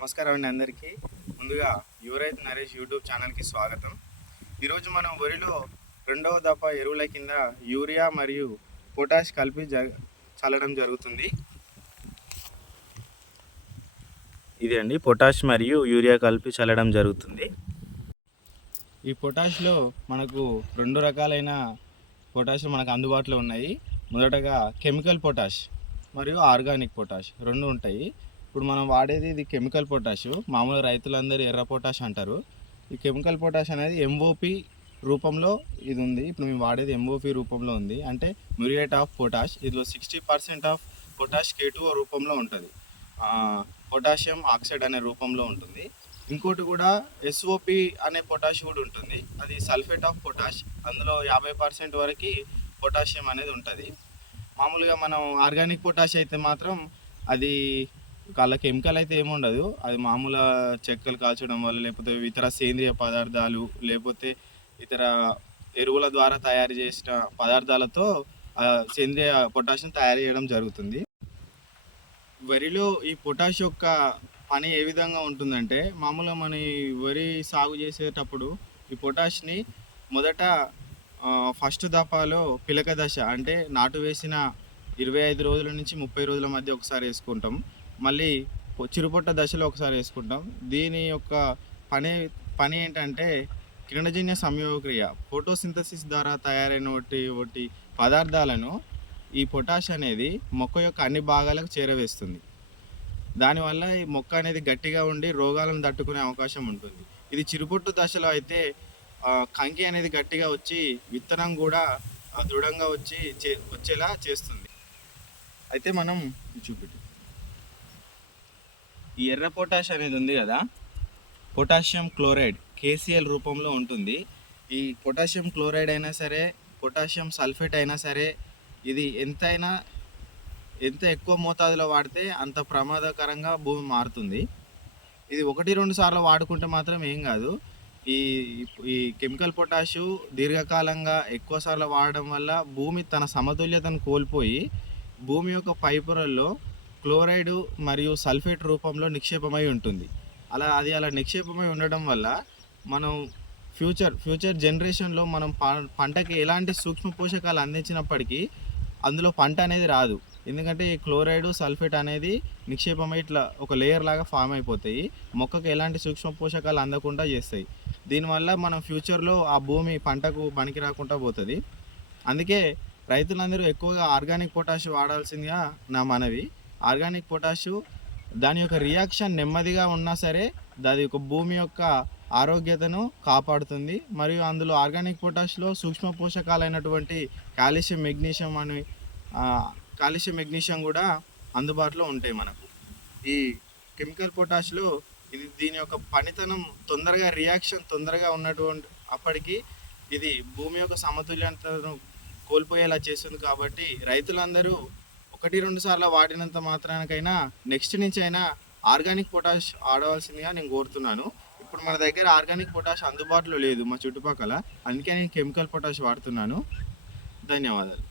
నమస్కారం అండి అందరికీ. ముందుగా యువరైతు నరేష్ యూట్యూబ్ ఛానల్కి స్వాగతం. ఈరోజు మనం వరిలో రెండవ దఫా ఎరువుల కింద యూరియా మరియు పొటాష్ కలిపి చల్లడం జరుగుతుంది. ఇది అండి పొటాష్ మరియు యూరియా కలిపి చల్లడం జరుగుతుంది. ఈ పొటాష్లో మనకు రెండు రకాలైన పొటాష్ మనకు అందుబాటులో ఉన్నాయి. మొదటగా కెమికల్ పొటాష్ మరియు ఆర్గానిక్ పొటాష్ రెండు ఉంటాయి. ఇప్పుడు మనం వాడేది ఇది కెమికల్ పొటాష్. మామూలుగా రైతులందరూ ఎర్ర పొటాష్ అంటారు. ఈ కెమికల్ పొటాష్ అనేది ఎంఓపి రూపంలో ఇది ఉంది. ఇప్పుడు మేము వాడేది ఎంఓపి రూపంలో ఉంది, అంటే మ్యూరియేట్ ఆఫ్ పొటాష్. ఇందులో 60% ఆఫ్ పొటాష్ K2O రూపంలో ఉంటుంది, పొటాషియం ఆక్సైడ్ అనే రూపంలో ఉంటుంది. ఇంకోటి కూడా SOP అనే పొటాష్ కూడా ఉంటుంది, అది సల్ఫేట్ ఆఫ్ పొటాష్. అందులో 50% వరకు పొటాషియం అనేది ఉంటుంది. మామూలుగా మనం ఆర్గానిక్ పొటాష్ అయితే మాత్రం అది అలా కెమికల్ అయితే ఏముండదు. అది మామూలు చెక్కలు కాల్చడం వల్ల, లేకపోతే ఇతర సేంద్రియ పదార్థాలు, లేకపోతే ఇతర ఎరువుల ద్వారా తయారు చేసిన పదార్థాలతో సేంద్రియ పొటాషియం తయారు చేయడం జరుగుతుంది. వరిలో ఈ పొటాష్ యొక్క పని ఏ విధంగా ఉంటుందంటే, మామూలుగా మన వరి సాగు చేసేటప్పుడు ఈ పొటాష్ని మొదట ఫస్ట్ దఫాలో పిలక దశ, అంటే నాటు వేసిన 25 రోజుల నుంచి 30 రోజుల మధ్య ఒకసారి వేసుకుంటాం. మళ్ళీ చిరుపొట్ట దశలో ఒకసారి వేసుకుంటాం. దీని యొక్క పని ఏంటంటే కిరణజన్య సంయోగక్రియ, ఫోటోసింథసిస్ ద్వారా తయారైన ఒకటి పదార్థాలను ఈ పొటాష్ అనేది మొక్క యొక్క అన్ని భాగాలకు చేరవేస్తుంది. దానివల్ల ఈ మొక్క అనేది గట్టిగా ఉండి రోగాలను తట్టుకునే అవకాశం ఉంటుంది. ఇది చిరుపొట్టు దశలో అయితే కంకి అనేది గట్టిగా వచ్చి విత్తనం కూడా దృఢంగా వచ్చేలా చేస్తుంది. అయితే మనం చూపెట్టు ఈ ఎర్ర పొటాష్ అనేది ఉంది కదా, పొటాషియం క్లోరైడ్ KCl రూపంలో ఉంటుంది. ఈ పొటాషియం క్లోరైడ్ అయినా సరే, పొటాషియం సల్ఫేట్ అయినా సరే, ఇది ఎంత ఎక్కువ మోతాదులో వాడితే అంత ప్రమాదకరంగా భూమి మారుతుంది. ఇది 1-2 సార్లు వాడుకుంటే మాత్రం ఏం కాదు. ఈ ఈ కెమికల్ పొటాషు దీర్ఘకాలంగా ఎక్కువ సార్లు వాడడం వల్ల భూమి తన సమతుల్యతను కోల్పోయి భూమి యొక్క పైపొరల్లో క్లోరైడ్ మరియు సల్ఫేట్ రూపంలో నిక్షేపమై ఉంటుంది. అలా నిక్షేపమై ఉండడం వల్ల మనం ఫ్యూచర్ జనరేషన్లో మనం పంటకి ఎలాంటి సూక్ష్మ పోషకాలు అందించినప్పటికీ అందులో పంట అనేది రాదు. ఎందుకంటే ఈ క్లోరైడ్ సల్ఫేట్ అనేది నిక్షేపమై ఇట్లా ఒక లేయర్ లాగా ఫామ్ అయిపోతాయి, మొక్కకు ఎలాంటి సూక్ష్మ పోషకాలు అందకుండా చేస్తాయి. దీనివల్ల మనం ఫ్యూచర్లో ఆ భూమి పంటకు పనికి రాకుండా పోతుంది. అందుకే రైతులందరూ ఎక్కువగా ఆర్గానిక్ పొటాష్ వాడాల్సిందిగా నా మనవి. ఆర్గానిక్ పొటాషు దాని యొక్క రియాక్షన్ నెమ్మదిగా ఉన్నా సరే అది ఒక భూమి యొక్క ఆరోగ్యతను కాపాడుతుంది. మరియు అందులో ఆర్గానిక్ పొటాష్లో సూక్ష్మ పోషకాలైనటువంటి కాల్షియం మెగ్నీషియం కూడా అందుబాటులో ఉంటాయి మనకు. ఈ కెమికల్ పొటాష్లో దీని యొక్క పనితనం రియాక్షన్ తొందరగా ఉన్నటువంటి అప్పటికి ఇది భూమి యొక్క సమతుల్యతను కోల్పోయేలా చేస్తుంది. కాబట్టి రైతులందరూ 1-2 సార్లు వాడినంత మాత్రానికైనా నెక్స్ట్ నుంచి అయినా ఆర్గానిక్ పొటాష్ ఆడవలసిందిగా నేను కోరుతున్నాను. ఇప్పుడు మన దగ్గర ఆర్గానిక్ పొటాష్ అందుబాటులో లేదు మా చుట్టుపక్కల, అందుకే నేను కెమికల్ పొటాష్ వాడుతున్నాను. ధన్యవాదాలు.